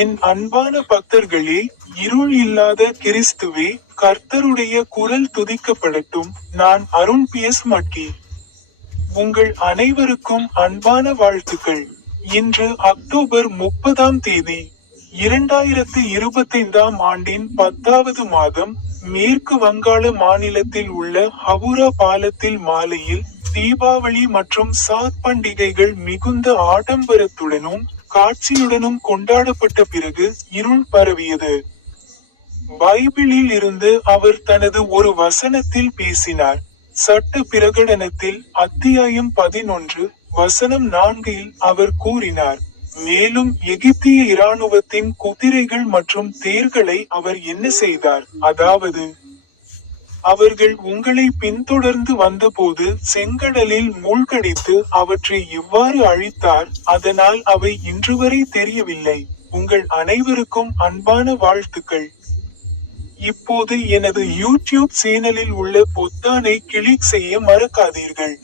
என் அன்பான பக்தர்களே, இருள் இல்லாத கிறிஸ்துவே, கர்த்தருடைய குரல் துதிக்கப்படட்டும். நான் அருண் மட்கி. உங்கள் அனைவருக்கும் அன்பான வாழ்த்துக்கள். இன்று அக்டோபர் 30ஆம் தேதி 2025ஆம் ஆண்டின் 10வது மாதம். மேற்கு வங்காள மாநிலத்தில் உள்ள ஹவுரா பாலத்தில் மாலையில் தீபாவளி மற்றும் சாத் பண்டிகைகள் மிகுந்த ஆடம்பரத்துடனும் காட்சியுடனும் கொண்டாடப்பட்ட பிறகு இருள் பரவியது. பைபிளில் இருந்து அவர் தனது ஒரு வசனத்தில் பேசினார். சட்ட பிரகடனத்தில் அத்தியாயம் 11 வசனம் 4இல் அவர் கூறினார். மேலும் எகிப்திய இராணுவத்தின் குதிரைகள் மற்றும் தேர்களை அவர் என்ன செய்தார், அதாவது அவர்கள் உங்களை பின்தொடர்ந்து வந்தபோது செங்கடலில் மூழ்கடித்து அவற்றை எவ்வாறு அழித்தார், அதனால் அவை இன்றுவரை தெரியவில்லை. உங்கள் அனைவருக்கும் அன்பான வாழ்த்துக்கள். இப்போது எனது யூடியூப் சேனலில் உள்ள பொத்தானை கிளிக் செய்ய மறக்காதீர்கள்.